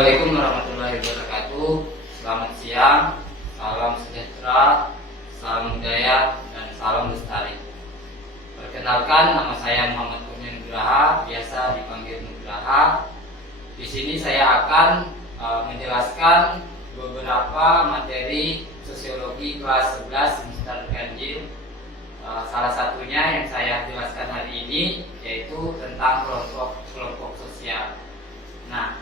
Assalamualaikum warahmatullahi wabarakatuh. Selamat siang, salam sejahtera, salam budaya, dan salam lestari. Perkenalkan, nama saya Muhammad Kurnia Nugraha, biasa dipanggil Nugraha. Di sini saya akan menjelaskan beberapa materi sosiologi kelas 11 semester ganjil. Salah satunya yang saya jelaskan hari ini yaitu tentang kelompok sosial. Nah,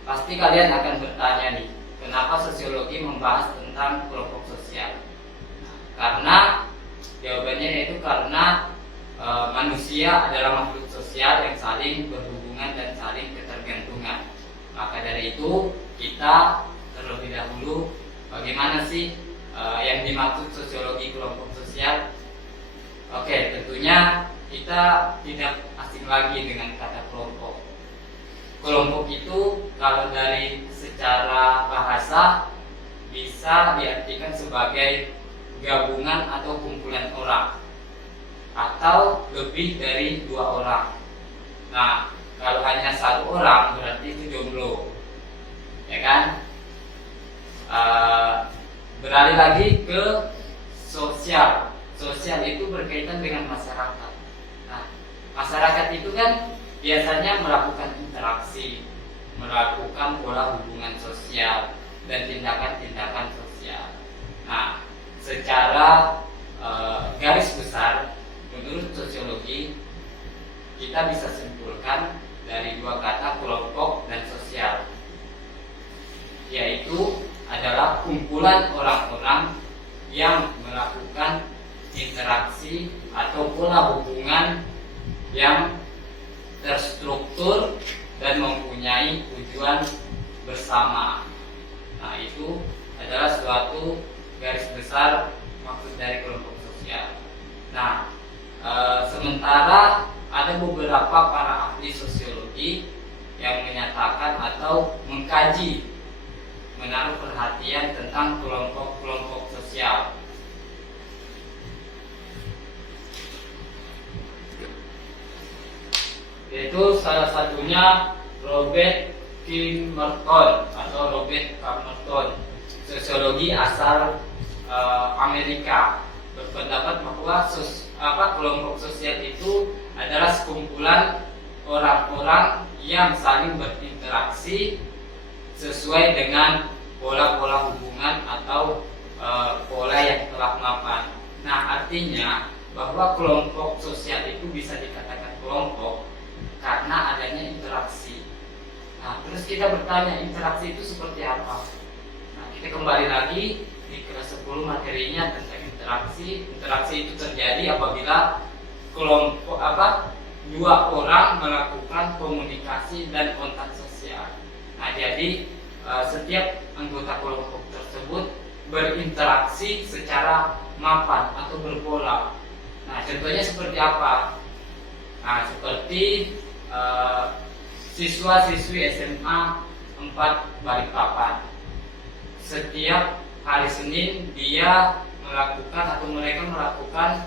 pasti kalian akan bertanya nih, kenapa sosiologi membahas tentang kelompok sosial? Karena jawabannya yaitu karena manusia adalah makhluk sosial yang saling berhubungan dan saling ketergantungan. Maka dari itu kita terlebih dahulu bagaimana sih yang dimaksud sosiologi kelompok sosial? Oke, tentunya kita tidak asing lagi dengan kata kelompok. Kelompok itu kalau dari secara bahasa bisa diartikan sebagai gabungan atau kumpulan orang atau lebih dari 2 orang. Nah, kalau hanya 1 orang berarti itu jomblo, ya kan? Beralih lagi ke sosial. Sosial itu berkaitan dengan masyarakat. Nah, masyarakat itu kan biasanya melakukan interaksi, melakukan pola hubungan sosial dan tindakan-tindakan sosial. Nah, secara garis besar, menurut sosiologi kita bisa simpulkan dari 2 kata kelompok dan sosial, yaitu adalah kumpulan orang-orang yang melakukan interaksi atau pola hubungan yang terstruktur dan mempunyai tujuan bersama. Nah, itu adalah suatu garis besar maksud dari kelompok sosial. Nah, sementara ada beberapa para ahli sosiologi yang menyatakan atau mengkaji, menaruh perhatian tentang kelompok-kelompok sosial. Yaitu salah satunya Robert Camerton atau Robert Camerton, sosiologi asal Amerika, berpendapat bahwa kelompok sosial itu adalah sekumpulan orang-orang yang saling berinteraksi sesuai dengan pola-pola hubungan atau pola yang telah mapan. Nah, artinya bahwa kelompok sosial itu bisa dikatakan kelompok karena adanya interaksi. Nah, terus kita bertanya, interaksi itu seperti apa? Nah, kita kembali lagi di kelas 10 materinya tentang interaksi. Interaksi itu terjadi apabila kelompok 2 orang melakukan komunikasi dan kontak sosial. Nah, jadi setiap anggota kelompok tersebut berinteraksi secara mapan atau berpola. Nah, contohnya seperti apa? Nah, seperti siswa-siswi SMA 4 Balikpapan. Setiap hari Senin dia melakukan atau mereka melakukan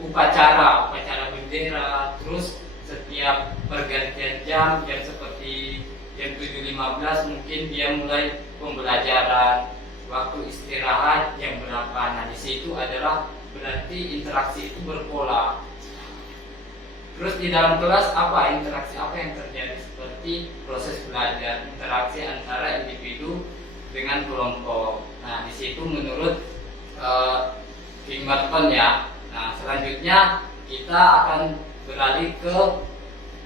upacara bendera. Terus setiap pergantian jam seperti jam 7.15 mungkin dia mulai pembelajaran, waktu istirahat jam berapa. Nah, di situ adalah berarti interaksi itu berpola. Terus di dalam kelas interaksi apa yang terjadi, seperti proses belajar, interaksi antara individu dengan kelompok. Nah, di situ menurut Camerton ya. Nah, selanjutnya kita akan beralih ke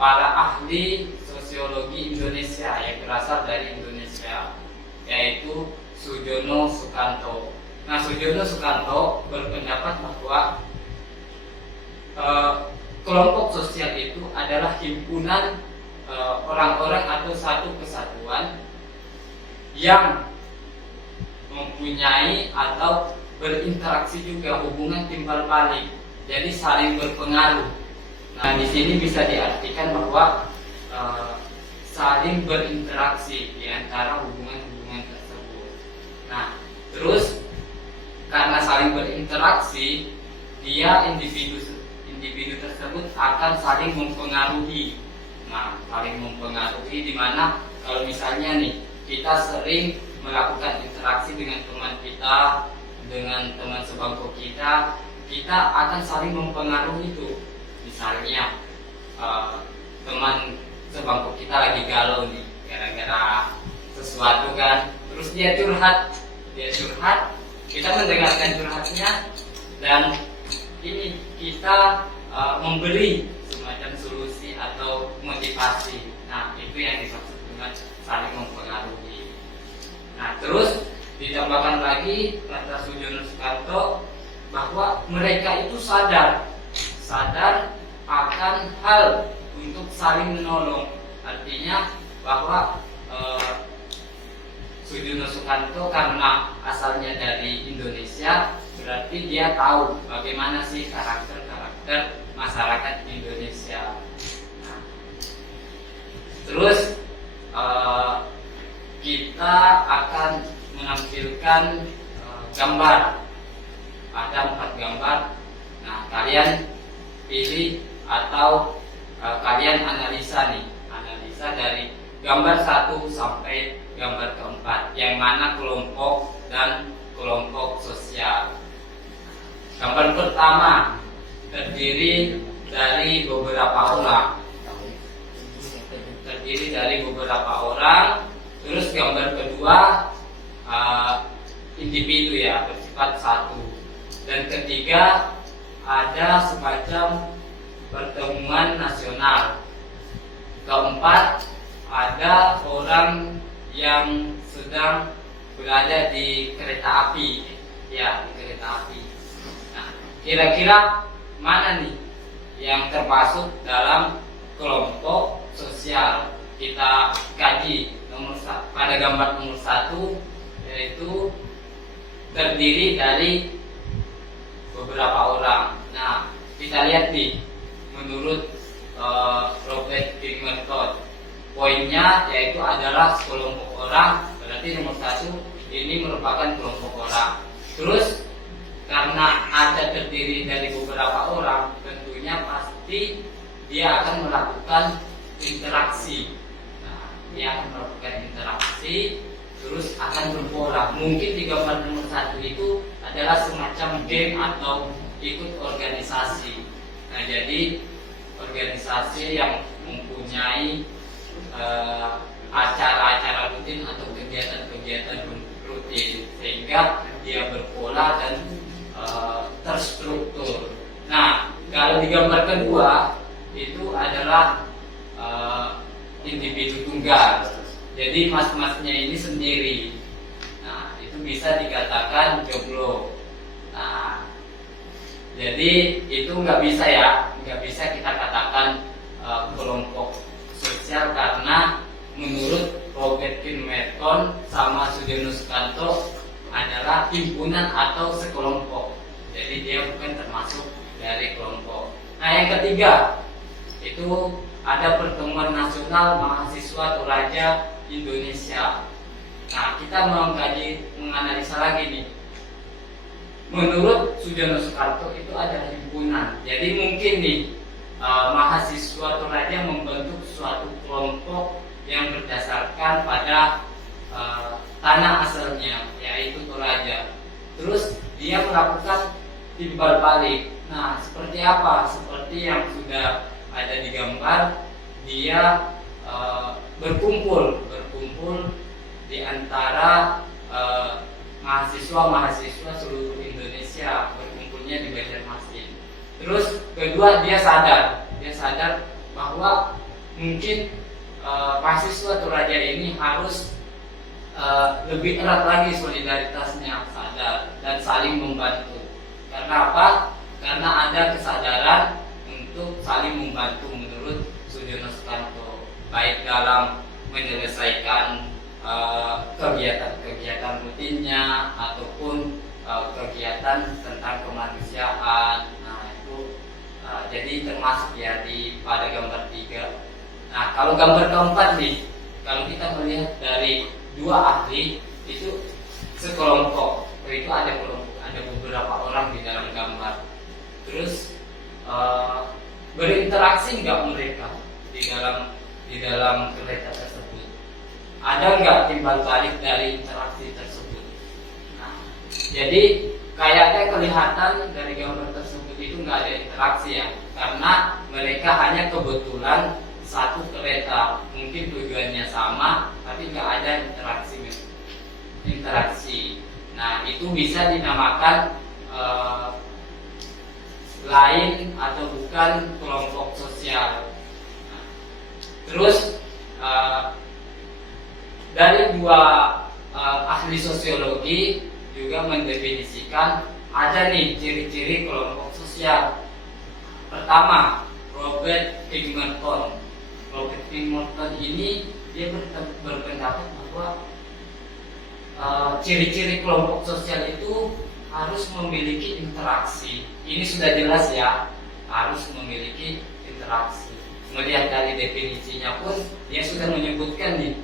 para ahli sosiologi Indonesia yang berasal dari Indonesia, yaitu Sujono Sukanto. Nah, Sujono Sukanto berpendapat bahwa kelompok sosial itu adalah himpunan orang-orang atau satu kesatuan yang mempunyai atau berinteraksi juga, hubungan timbal balik, jadi saling berpengaruh. Nah, di sini bisa diartikan bahwa saling berinteraksi di antara hubungan-hubungan tersebut. Nah, terus karena saling berinteraksi, dia individu tersebut akan saling mempengaruhi Nah, saling mempengaruhi di mana kalau misalnya nih kita sering melakukan interaksi dengan teman kita, dengan teman sebangku kita, kita akan saling mempengaruhi itu. Misalnya teman sebangku kita lagi galau nih gara-gara sesuatu kan, terus dia curhat, kita mendengarkan curhatnya dan ini kita memberi semacam solusi atau motivasi. Nah, itu yang dimaksud dengan saling mempengaruhi. Nah, terus ditambahkan lagi kata Sujono Sukanto bahwa mereka itu sadar akan hal untuk saling menolong. Artinya bahwa Sujono Sukanto karena asalnya dari Indonesia, berarti dia tahu bagaimana sih karakter masyarakat Indonesia. Nah, terus kita akan menampilkan gambar. Ada 4 gambar. Nah, kalian pilih atau kalian analisa nih, analisa dari gambar 1 sampai gambar keempat, yang mana kelompok dan kelompok sosial. Gambar pertama terdiri dari beberapa orang. Terus gambar kedua individu ya, bersifat satu. Dan ketiga ada semacam pertemuan nasional. Keempat ada orang yang sedang berada di kereta api, ya, di kereta api. Nah, kira-kira mana nih yang termasuk dalam kelompok sosial? Kita kaji pada gambar nomor 1, yaitu terdiri dari beberapa orang. Nah, kita lihat nih menurut Robert Kingmerton, poinnya yaitu adalah sekelompok orang. Berarti nomor 1 ini merupakan kelompok orang. Terus karena ada terdiri dari beberapa orang, tentunya pasti dia akan melakukan interaksi. Nah, dia akan melakukan interaksi, terus akan berpola. Mungkin di gambar nomor 1 itu adalah semacam game atau ikut organisasi. Nah, jadi organisasi yang mempunyai acara-acara rutin atau kegiatan-kegiatan rutin, sehingga dia berpola dan terstruktur. Nah, kalau di gambar kedua itu adalah individu tunggal. Jadi mas-masnya ini sendiri. Nah, itu bisa dikatakan jomblo. Nah, jadi itu nggak bisa kita katakan kelompok sosial, karena menurut Robert Kingmerton sama Sujono Sukanto adalah himpunan atau sekelompok. Jadi dia bukan termasuk dari kelompok. Nah, yang ketiga itu ada Pertemuan Nasional Mahasiswa Toraja Indonesia. Nah, kita menganalisa lagi nih. Menurut Sujono Sukanto itu adalah himpunan. Jadi mungkin nih mahasiswa Toraja membentuk suatu kelompok yang berdasarkan pada tanah asalnya, yaitu Toraja. Terus dia melakukan timbal balik. Nah, seperti apa? Seperti yang sudah ada di gambar, dia berkumpul di antara mahasiswa seluruh Indonesia, berkumpulnya di Banjarmasin. Terus kedua, dia sadar bahwa mungkin mahasiswa Toraja ini harus lebih erat lagi solidaritasnya, sadar dan saling membantu. Karena apa? Karena ada kesadaran untuk saling membantu menurut Sujono Sukanto, baik dalam menyelesaikan kegiatan-kegiatan rutinnya ataupun kegiatan tentang kemanusiaan. Nah, itu jadi termasuk ya pada gambar 3. Nah, kalau gambar keempat nih, kalau kita melihat dari 2 ahli itu sekelompok, itu ada beberapa orang di dalam gambar. Terus berinteraksi nggak mereka di dalam di dalam kereta tersebut? Ada nggak timbal balik dari interaksi tersebut? Nah, jadi kayaknya kelihatan dari gambar tersebut itu nggak ada interaksi ya, karena mereka hanya kebetulan satu kereta, mungkin tujuannya sama, tapi nggak ada interaksi. Nah, itu bisa dinamakan lain atau bukan kelompok sosial. Nah, terus dari dua ahli sosiologi juga mendefinisikan ada nih ciri-ciri kelompok sosial. Pertama, Robert Pingmerton. Robert Pingmerton ini dia berpendapat bahwa ciri-ciri kelompok sosial itu harus memiliki interaksi. Ini sudah jelas ya, harus memiliki interaksi. Melihat dari definisinya pun dia sudah menyebutkan nih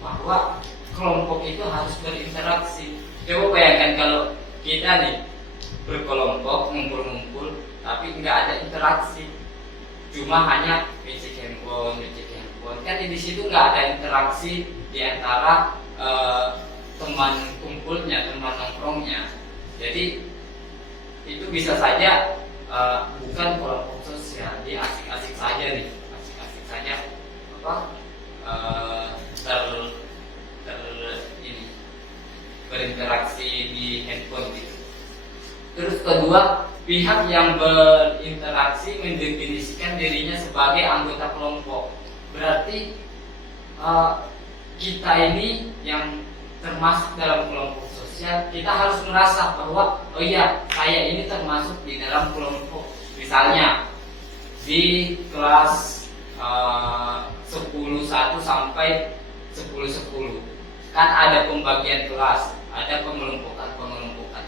bahwa kelompok itu harus berinteraksi. Coba bayangkan kalau kita nih berkelompok, ngumpul-ngumpul, tapi nggak ada interaksi, cuma hanya ngecek handphone. Kan di situ nggak ada interaksi di antara teman kumpulnya, teman nongkrongnya. Jadi itu bisa saja bukan kelompok sosial, dia asik-asik saja nih, asik-asik saja ini berinteraksi di handphone gitu. Terus kedua, pihak yang berinteraksi mendefinisikan dirinya sebagai anggota kelompok. Berarti kita ini yang termasuk dalam kelompok sosial, kita harus merasa bahwa oh iya, saya ini termasuk di dalam kelompok. Misalnya di kelas 10.1 sampai 10.10 kan ada pembagian kelas, ada pengelompokan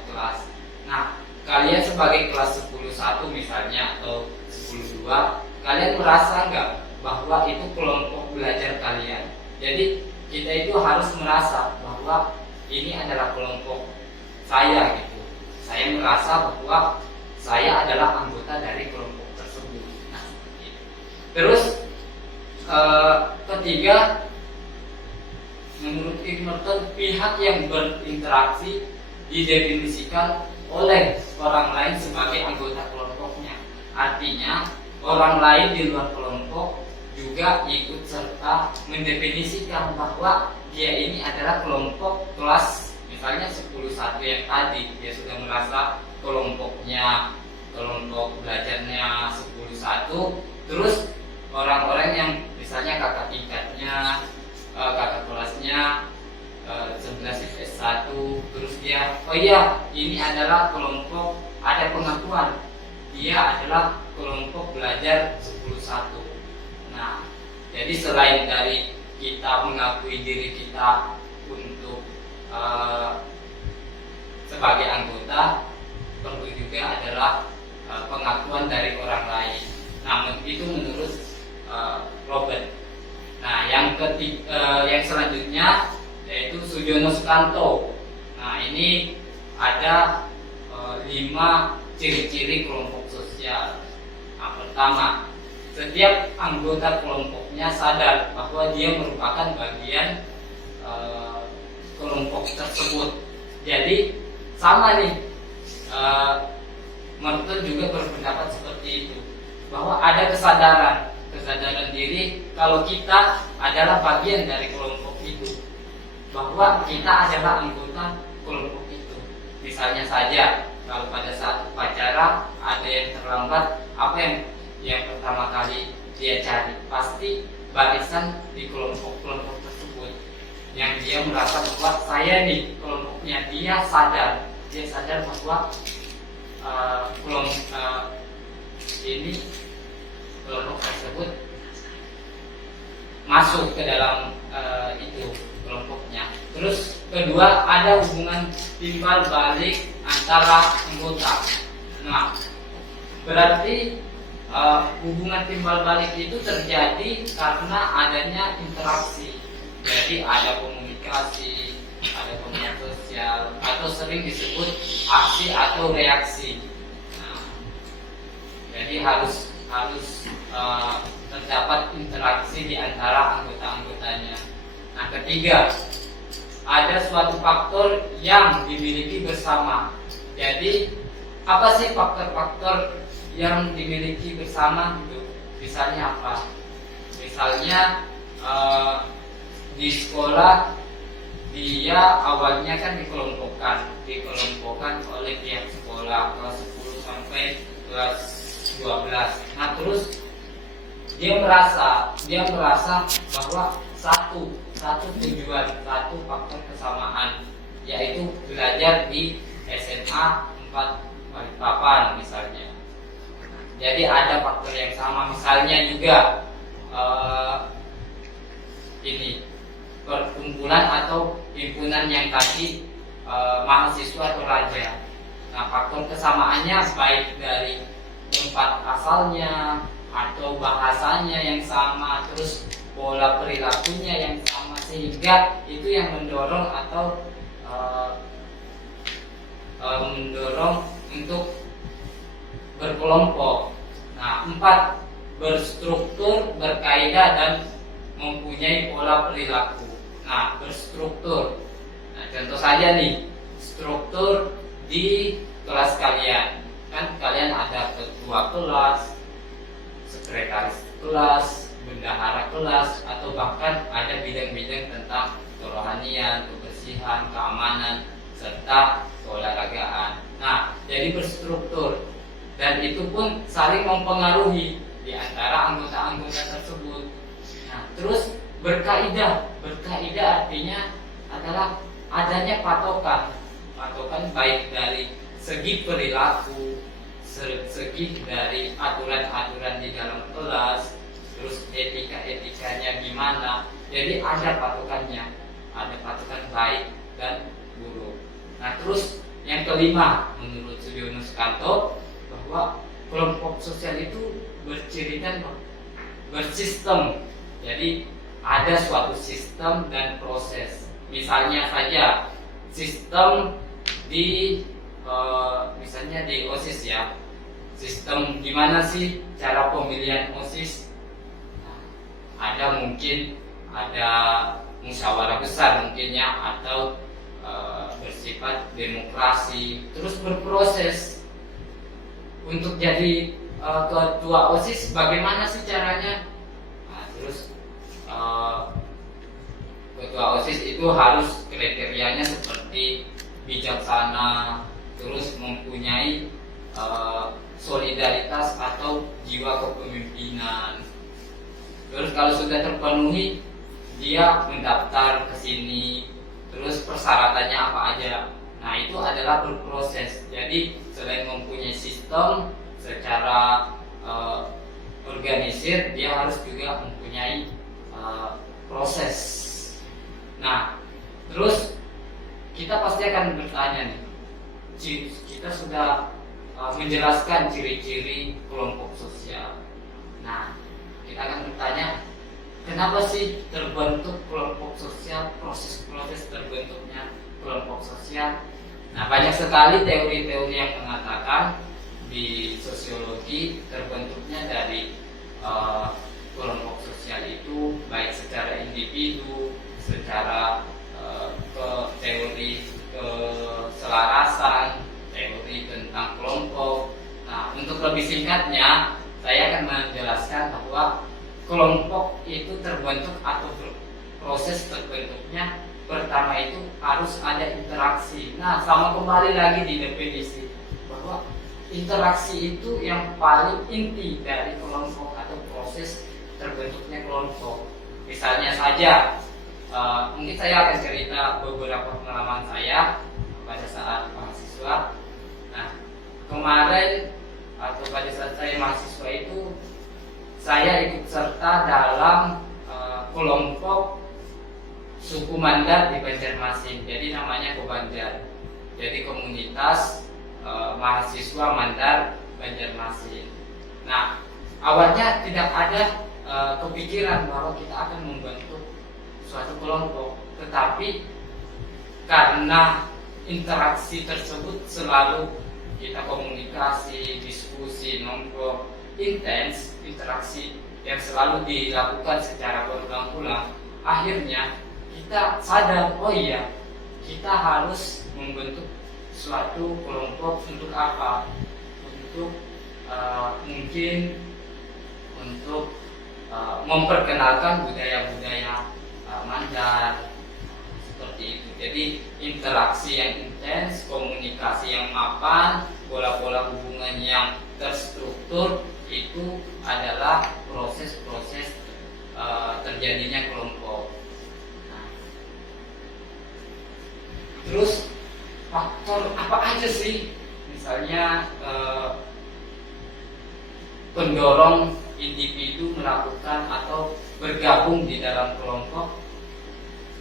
kelas. Nah, kalian sebagai kelas 10.1 misalnya atau 10.2, kalian merasa nggak bahwa itu kelompok belajar kalian? Jadi kita itu harus merasa bahwa ini adalah kelompok saya gitu. Saya merasa bahwa saya adalah anggota dari kelompok tersebut. Nah, gitu. Terus ketiga, menurut Pingmerton, pihak yang berinteraksi didefinisikan oleh orang lain sebagai anggota kelompoknya. Artinya orang lain di luar kelompok juga ikut serta mendefinisikan bahwa dia ini adalah kelompok kelas misalnya 10.1 yang tadi. Dia sudah merasa kelompoknya, kelompok belajarnya 10.1. Terus orang-orang yang misalnya kakak tingkatnya, kakak kelasnya 11 IPS 1, terus dia oh iya, ini adalah kelompok, ada pengakuan dia adalah kelompok belajar 10.1. Nah, jadi selain dari kita mengakui diri kita untuk sebagai anggota, perlu juga adalah pengakuan dari orang lain. Namun itu menurut Robert. Nah, yang selanjutnya yaitu Sujono Sukanto. Nah, ini ada 5 ciri-ciri kelompok sosial. Nah, pertama, setiap anggota kelompoknya sadar bahwa dia merupakan bagian kelompok tersebut. Jadi sama nih, Merton juga berpendapat seperti itu, bahwa ada kesadaran diri kalau kita adalah bagian dari kelompok itu, bahwa kita adalah anggota kelompok itu. Misalnya saja kalau pada saat upacara ada yang terlambat, apa yang pertama kali dia cari? Pasti barisan di kelompok-kelompok tersebut, yang dia merasa bahwa saya nih kelompoknya. Dia sadar bahwa kelompok tersebut masuk ke dalam itu kelompoknya. Terus kedua, ada hubungan timbal balik antara anggota. Nah, berarti hubungan timbal balik itu terjadi karena adanya interaksi. Jadi ada komunikasi, ada hubungan sosial, atau sering disebut aksi atau reaksi. Nah, jadi harus harus terdapat interaksi di antara anggota-anggotanya. Nah, ketiga, ada suatu faktor yang dimiliki bersama. Jadi, apa sih faktor-faktor yang dimiliki bersama itu? Misalnya apa? Misalnya di sekolah dia awalnya kan dikelompokkan oleh pihak sekolah kelas 10 sampai kelas 12. Nah, terus dia merasa bahwa satu tujuan, satu faktor kesamaan, yaitu belajar di SMA 4 Balikpapan misalnya. Jadi ada faktor yang sama, misalnya juga ini perkumpulan atau himpunan yang tadi mahasiswa Toraja. Nah, faktor kesamaannya baik dari tempat asalnya atau bahasanya yang sama, terus pola perilakunya yang sama, sehingga itu yang mendorong atau mendorong untuk berkelompok. Nah, 4, berstruktur, berkaidah, dan mempunyai pola perilaku. Nah, berstruktur. Nah, contoh saja nih, struktur di kelas kalian. Kan kalian ada ketua kelas, sekretaris kelas, bendahara kelas, atau bahkan ada bidang-bidang tentang kerohanian, kebersihan, keamanan, serta keolahragaan. Nah, jadi berstruktur, dan itu pun saling mempengaruhi di antara anggota-anggota tersebut. Nah, terus berkaidah artinya adalah adanya patokan baik dari segi perilaku, segi dari aturan-aturan di dalam kelas, terus etika-etikanya gimana. Jadi ada patokannya, ada patokan baik dan buruk. Nah, terus yang kelima, menurut Sudiono Sukanto, bahwa kelompok sosial itu bercirikan bersistem. Jadi ada suatu sistem dan proses. Misalnya saja sistem di misalnya di OSIS ya. Sistem gimana sih cara pemilihan OSIS? Nah, ada mungkin ada musyawarah besar mungkin ya, atau bersifat demokrasi, terus berproses. Untuk jadi ketua OSIS bagaimana sih caranya? Nah, terus ketua OSIS itu harus kriterianya seperti bijaksana, terus mempunyai solidaritas atau jiwa kepemimpinan. Terus kalau sudah terpenuhi, dia mendaftar ke sini. Terus persyaratannya apa aja? Nah, itu adalah berproses. Jadi selain mempunyai sistem secara organisir, dia harus juga mempunyai proses. Nah, terus kita pasti akan bertanya nih, kita sudah menjelaskan ciri-ciri kelompok sosial. Nah, kita akan bertanya, kenapa sih terbentuk kelompok sosial, proses-proses terbentuknya kelompok sosial? Nah, banyak sekali teori-teori yang mengatakan di sosiologi terbentuknya dari kelompok sosial itu baik secara individu, secara teori keselarasan, teori tentang kelompok. Nah, untuk lebih singkatnya, saya akan menjelaskan bahwa kelompok itu terbentuk atau proses terbentuknya, pertama itu harus ada interaksi. Nah, sama kembali lagi di definisi bahwa interaksi itu yang paling inti dari kelompok atau proses terbentuknya kelompok. Misalnya saja, mungkin saya akan cerita beberapa pengalaman saya pada saat mahasiswa. Nah, kemarin atau pada saat saya mahasiswa itu, saya ikut serta dalam kelompok suku Mandar di Banjarmasin. Jadi namanya Kobanjar. Jadi komunitas mahasiswa Mandar Banjarmasin. Nah, awalnya tidak ada kepikiran bahwa kita akan membentuk suatu kelompok, tetapi karena interaksi tersebut selalu kita komunikasi, diskusi, nongkrong. intens, interaksi yang selalu dilakukan secara berulang-ulang, akhirnya kita sadar, oh iya, kita harus membentuk suatu kelompok untuk apa? Untuk mungkin untuk memperkenalkan budaya-budaya Mandar, seperti itu. Jadi interaksi yang intens, komunikasi yang mapan, pola-pola hubungan yang terstruktur, itu adalah proses-proses terjadinya kelompok. Nah, terus faktor apa aja sih? Misalnya pendorong individu melakukan atau bergabung di dalam kelompok.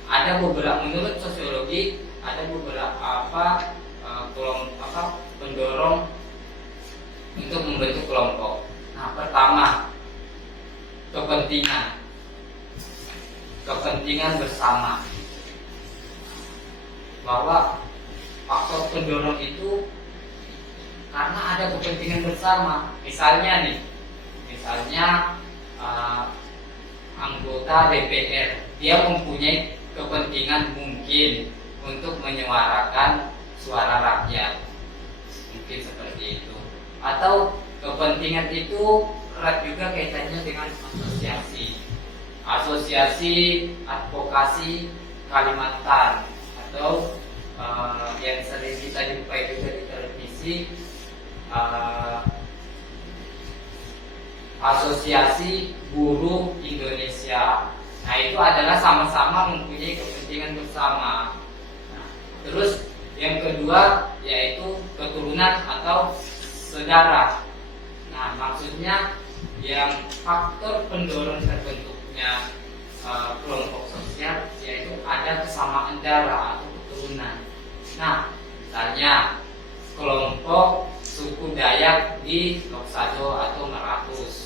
Ada beberapa, menurut sosiologi, ada beberapa pendorong untuk membentuk kelompok. Nah, pertama, kepentingan bersama. Bahwa faktor pendorong itu karena ada kepentingan bersama. Misalnya anggota DPR, dia mempunyai kepentingan mungkin untuk menyuarakan suara rakyat, mungkin seperti itu. Atau kepentingan itu erat juga kaitannya dengan asosiasi advokasi Kalimantan, atau yang sering kita jumpai juga di televisi, Asosiasi Buruh Indonesia. Nah, itu adalah sama-sama mempunyai kepentingan bersama. Nah, terus yang kedua yaitu keturunan atau saudara. Nah, maksudnya yang faktor pendorong terbentuknya kelompok sosial yaitu ada kesamaan darah atau keturunan. Nah, misalnya kelompok suku Dayak di Loksado atau Meratus.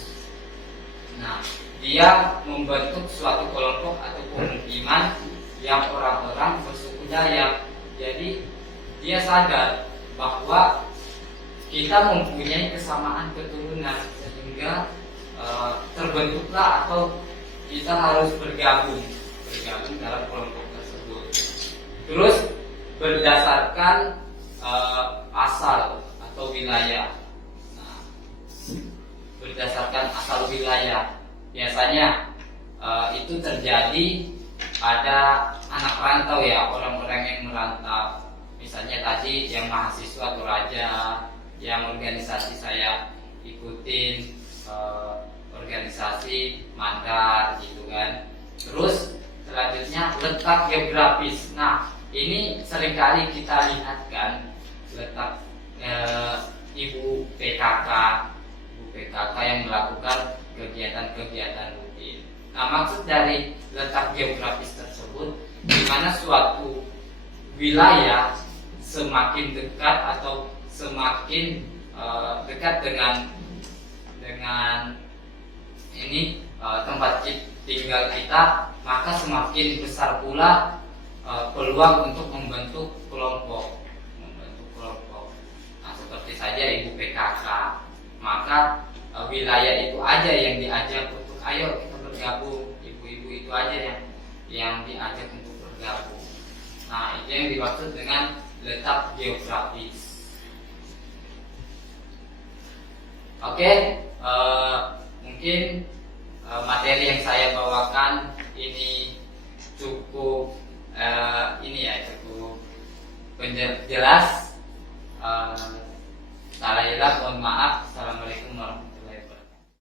Nah, dia membentuk suatu kelompok atau pemukiman yang orang-orang bersuku Dayak. Jadi dia sadar bahwa kita mempunyai kesamaan keturunan, sehingga terbentuklah atau kita harus bergabung dalam kelompok tersebut. Terus berdasarkan asal atau wilayah. Nah, berdasarkan asal wilayah, biasanya itu terjadi pada anak rantau ya, orang-orang yang merantau. Misalnya tadi yang mahasiswa Toraja, yang organisasi saya ikutin organisasi Mandar gitu kan. Terus selanjutnya letak geografis. Nah, ini seringkali kita lihat kan letak ibu PKK yang melakukan kegiatan-kegiatan rutin. Nah, maksud dari letak geografis tersebut, di mana suatu wilayah semakin dekat atau semakin dekat dengan ini tempat tinggal kita, maka semakin besar pula peluang untuk membentuk kelompok. Nah, seperti saja ibu PKK, maka wilayah itu aja yang diajak untuk ayo kita bergabung, ibu-ibu itu aja yang diajak untuk bergabung. Nah, itu yang dimaksud dengan letak geografis. Oke, mungkin materi yang saya bawakan ini cukup cukup jelas. Salah hilaf, mohon maaf.